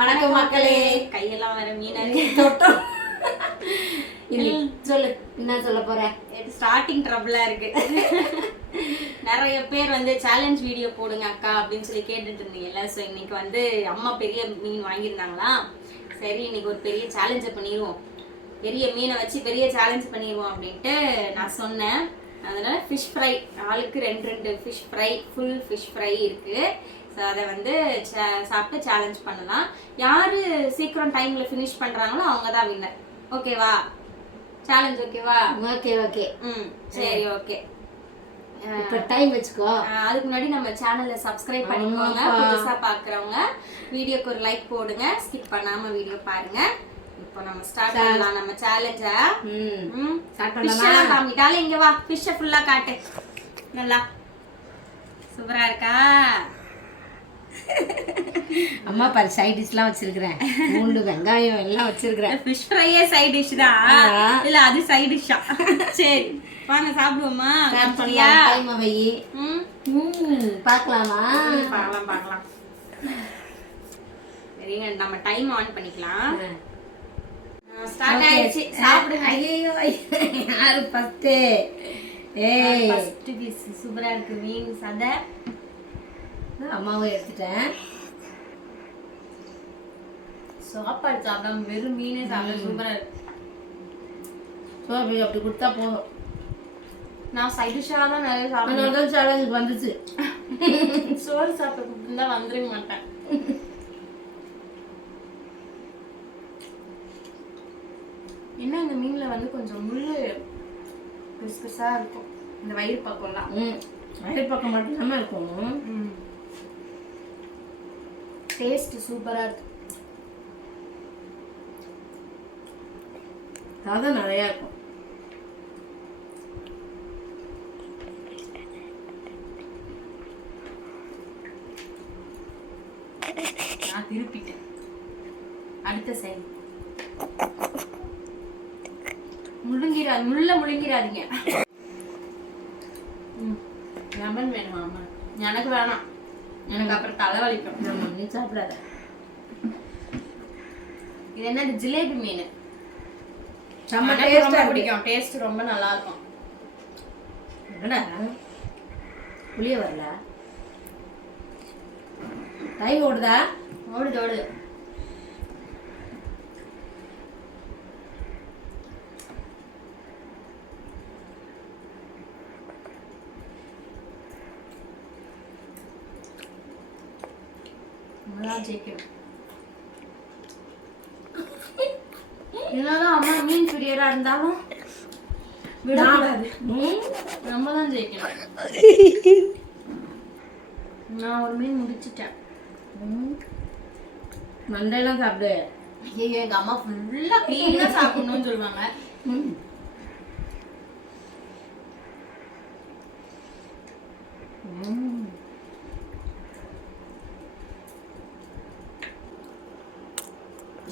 வணக்கம் மக்களே. கையெல்லாம் வேற மீனா தொட்டோம். சொல்லு, என்ன சொல்ல போற? இது ஸ்டார்டிங் ட்ரபிளா இருக்கு. நிறைய பேர் வந்து சேலஞ்ச் வீடியோ போடுங்க அக்கா அப்படின்னு சொல்லி கேட்டுட்டு இருந்தீங்கல்ல. ஸோ இன்னைக்கு வந்து அம்மா பெரிய மீன் வாங்கியிருந்தாங்களா. சரி இன்னைக்கு ஒரு பெரிய சேலஞ்சை பண்ணிடுவோம், பெரிய மீனை வச்சு பெரிய சேலஞ்ச் பண்ணிடுவோம் அப்படின்ட்டு நான் சொன்னேன். அதனால ஃபிஷ் ஃப்ரை, ஆளுக்கு ரெண்டு fish fry, full fish fry இருக்கு. ஸோ அதை வந்து சாப்பிட்டு சேலஞ்ச் பண்ணலாம். யாரு சீக்கிரம் டைம்ல ஃபினிஷ் பண்றாங்களோ அவங்க தான் வின்னர். ஓகேவா? சேலஞ்ச் ஓகேவா? Okay okay. சரி ஓகே. இப்ப டைம் வெச்சுக்கோ. அதுக்கு முன்னாடி நம்ம சேனலை சப்ஸ்கிரைப் பண்ணிக்கோங்க. புதுசா பாக்குறவங்க வீடியோக்கு ஒரு லைக் போடுங்க, ஸ்கிப் பண்ணாம வீடியோ பாருங்க. இப்போ நம்ம ஸ்டார்ட் பண்ணலாம் நம்ம சேலஞ்ச. ஸ்டார்ட் ஃபிஷ் பண்ணலாமா? எல்லாம் காமிட்டால இங்க வா, ஃபிஷ்ஷை ஃபுல்லா காட்டு. நல்லா சூப்பரா இருக்கா? அம்மா பாரு, சைட் டிஷ்லாம் வச்சிருக்கிறேன். பூண்டு வெங்காயம் எல்லாம் வச்சிருக்கிறேன். ஃபிஷ் ஃப்ரையே சைட் டிஷ் தான் இல்ல, அது சைட் டிஷ்ஷா? சரி வாங்க சாப்பிடுவோமா? டைம் வை. பார்க்கலாமா? பார்க்கலாம். சரிங்க, நம்ம டைம் ஆன் பண்ணிக்கலாம். ஸ்டார்ட் ஆயிடுச்சு. சாப்பிடுங்க. ஐயோ, யாரு ஃபர்ஸ்ட்? ஏய், ஃபர்ஸ்ட் பீஸ் சூப்பரா இருக்கு. மீன் சதை அம்மாவும் எடுத்துட்டேன். சாப்பாடு சாப்பிடாம வெறும் மீனே சாப்பிட சூப்பரா இருக்கு. சோபி அப்படி கொடுத்தா போதும். நான் சைட் டிஷ்ஷா தான் நிறைய சாப்பிடுவேன். அதனால சேலஞ்ச் வந்துச்சு. சோறு சாப்பிட கொடுத்துருந்தா வந்துருக்க மாட்டேன். என்ன இந்த மீன்ல வந்து கொஞ்சம் முள்ளு பெருசா இருக்கும். இந்த வயிறு பக்கம்லாம் வயிறு பக்கம் மட்டும் இல்லாம இருக்கும். டேஸ்ட் சூப்பரா இருக்கு. அதான் நிறைய இருக்கும். நான் திருப்பிட்டேன். அடுத்த சைடு முழுங்கிடாதீங்க. லெமன் வேணுமா? அம்மா எனக்கு வேணாம், எனக்கு அப்புறம் தலைவலிக்கும். நீ சாப்பிடாத. இது என்ன? ஜிலேபி மீன். செம்ம எனக்கு டேஸ்டா ரொம்ப பிடிக்கும். டேஸ்ட் ரொம்ப நல்லா இருக்கும். என்னடா புளிய வரல? டைம் ஓடுதா? ஓடுது. ஜெயிக்கணும். என்னதான் அம்மா மீன் பிரியரா இருந்தாலும் விடக்கூடாது. நம்ம தான் ஜெயிக்கணும். நான் ஒரு மீன் முடிச்சிட்டேன். மண்டையெல்லாம் சாப்பிடு. ஐயோ, எங்க அம்மா ஃபுல்லா கிளீனா சாப்பிடணும்னு சொல்லுவாங்க.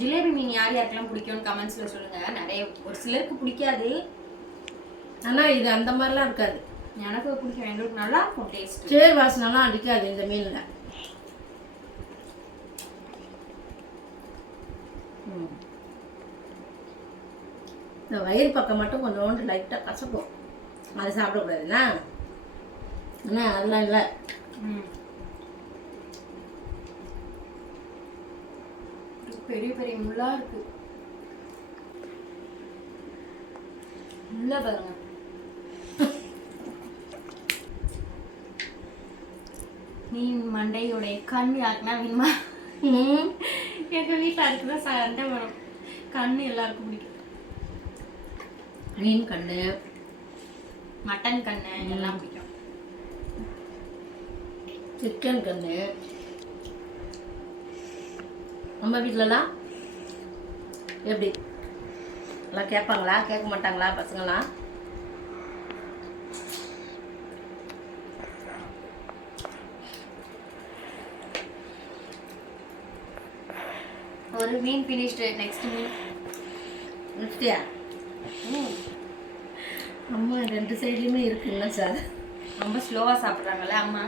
ஜிலேபி மீன் யார் யாருக்கெல்லாம் பிடிக்கும்னு கமெண்ட்ஸ்ல சொல்லுங்க. நிறைய ஒரு சிலருக்கு பிடிக்காது, ஆனா இது அந்த மாதிரிலாம் இருக்காது. எனக்கு பிடிக்கும். எங்களுக்கு நல்லா இருக்கும் டேஸ்ட். சேர் வாசனைலாம் அடிக்காது இந்த மீன்ல. இந்த வயிறு பக்கம் மட்டும் கொஞ்சோண்டு லைட்டாக கசக்கும், அதை சாப்பிடக்கூடாதுண்ணா. அண்ணா அதெல்லாம் இல்லை. பெரிய பெரிய முள்ளா இருக்கு. முள்ள பாருங்க. மீன் மண்டையோடைய கண் யாருக்குன்னா வேணுமா? எங்க வீட்டில் அதுக்குதான் சண்டை வரும். கண்ணு எல்லாருக்கும் பிடிக்கும். மீன் கண்ணு, மட்டன் கண்ணு எல்லாம் பிடிக்கும். சிக்கன் கண்ணு. நம்ம வீட்டிலலாம் எப்படி எல்லாம் கேட்பாங்களா, கேட்க மாட்டாங்களா பசங்களாம்? ஒரு மீன் ஃபினிஷ்டு. நெக்ஸ்ட் மீன் நிறுத்தியா? அம்மா ரெண்டு சைட்லையுமே இருக்குல்ல சார். ரொம்ப ஸ்லோவாக சாப்பிட்றாங்கல்ல அம்மா.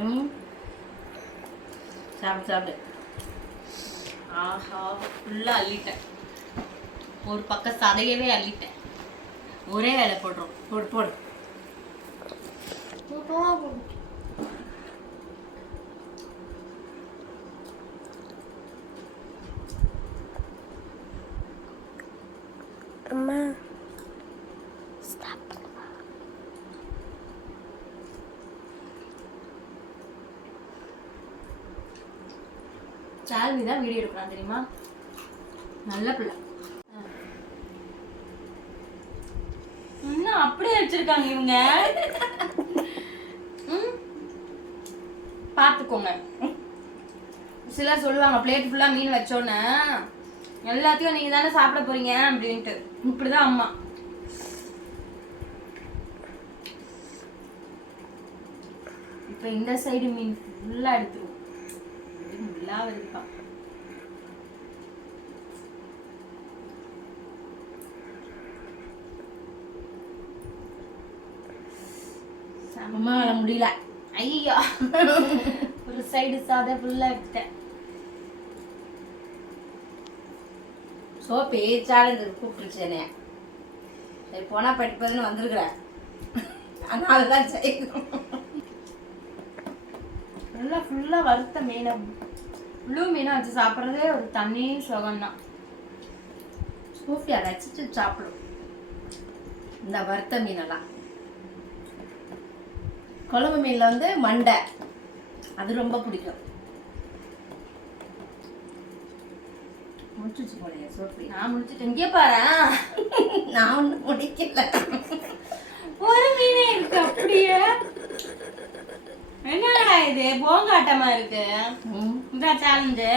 ம் சாப்பிடு சாப்பிடு. ஆஹா ஃபுல்லா அள்ளிட்டேன். ஒரு பக்கம் சதையவே அள்ளிட்டேன். ஒரே வேலை போடுறோம். போடு போடு. அம்மா சால்வி தான் வீடியோ எடுக்கிறான் தெரியுமா? நல்ல பிள்ளை. இன்னும் அப்படியே வச்சிருக்காங்க இவங்க. பார்த்துக்கோங்க. சிலர் சொல்லுவாங்க பிளேட் ஃபுல்லா மீன் வச்சோன்னு எல்லாத்தையும் நீங்க தானே சாப்பிட போறீங்க அப்படின்ட்டு. இப்படிதான் அம்மா. இப்ப இந்த சைடு மீன் ஃபுல்லா எடுத்துருவோம். ஃபுல்லா வருதுப்பா. அம்மாவால முடியல. ஐயா ஒரு சைடு சாதா ஃபுல்லா எடுத்துட்டேன். சோப்பி சேலஞ்சு கூப்பிட்டுருச்சு என்னைய. சரி போனா படிப்பதுன்னு வந்திருக்கிறேன். ஆனால் அதுதான் செய்யணும். நல்லா ஃபுல்லா வறுத்த மீனை ப்ளூ மீனை வச்சு சாப்பிட்றதே ஒரு தனி சுகம்தான். சோஃபியா ரசிச்சு சாப்பிடும் இந்த வறுத்த மீனெல்லாம். குழம்பு மீனில் வந்து மண்டை அது ரொம்ப பிடிக்கும். முடிச்சு போனீங்க சோஃபி. நான் முடிச்சுட்டு இங்கே பாரு. நான் ஒன்றும் முடிக்கல. ஒரு மீனே இருக்கு அப்படியே. என்னடா இது போங்காட்டமா இருக்கு. இந்த சேலஞ்சு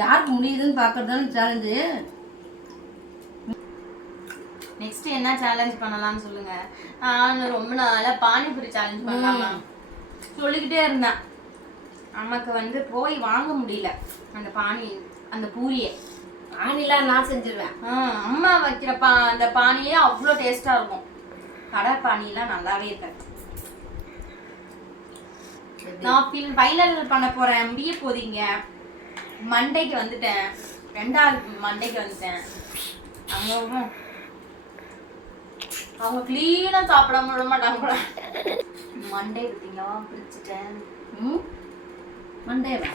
யாருக்கு முடியுதுன்னு பார்க்கறதுதானே சேலஞ்சு. நெக்ஸ்ட் என்ன சேலஞ்ச் பண்ணலாம்னு சொல்லுங்க. நான் ரொம்ப நாளா பானிபூரி சேலஞ்ச் பண்ணலாமா சொல்லிக்கிட்டே இருந்தேன். நமக்கு வந்து போய் வாங்க முடியல அந்த பூரியை. பானிலாம் நான் செஞ்சிருவேன். அம்மா வைக்கிற அந்த பானியே அவ்வளோ டேஸ்டா இருக்கும். கடை பானிலாம் நல்லாவே இருக்காது. நான் ஃபைனல் பண்ண போறேன். பிஏ போதீங்க மண்டைக்கு வந்துட்டேன். 2வது மண்டைக்கு வந்துட்டேன். அவங்க கிளீனா சாப்பிடாம விட மாட்டாங்க. மண்டை பார்த்தீங்களா பிரிச்சுட்டேன். மண்டேவா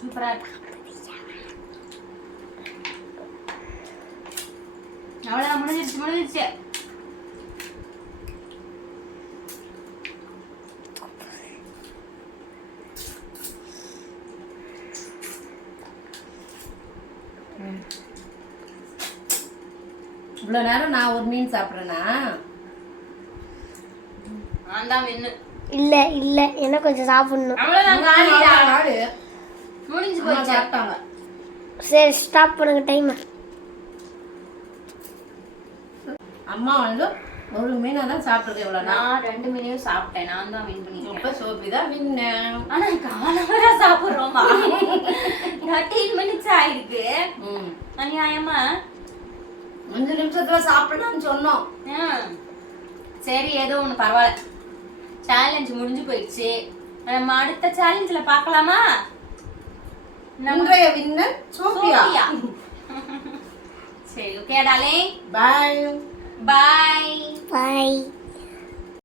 சூப்பரா இருக்கு. அவ்வளோ முடிஞ்சிருச்சு. இவ்வளோ நேரம் நான் ஒரு மீன் சாப்பிட்றேன்னா நான் தான் வின்னு. இல்ல இல்ல என்ன கொஞ்சம் சாப்பிடணும். அவ்வளோதான் முடிஞ்சு போய் சாப்பிட்டாங்க. சரி ஸ்டாப் பண்ணுங்க டைம். அம்மா வந்து ஒரு மீனை தான் சாப்பிட்ருக்கேன். இவ்வளோ நான் 2 மீனையும் சாப்பிட்டேன். நான் தான் வின் பண்ணிட்டேன். இப்போ சோப்பி தான் வின்னு. ஆனா காலவரா சாப்பிட்றோமா? 13 minutes ஆயிருக்கு. அநியாயமா 5 நிமிஷத்துல சாப்பிடலாம்னு சொன்னோம். சரி ஏதோ ஒன்று பரவாயில்ல. சேலஞ்ச் முடிஞ்சு போயிடுச்சு. நம்ம அடுத்த சேலஞ்சில் பார்க்கலாமா? இன்றைய வின்னர் சோஃபியா. சரி ஓகே டாலே. பாய் பாய் பாய்.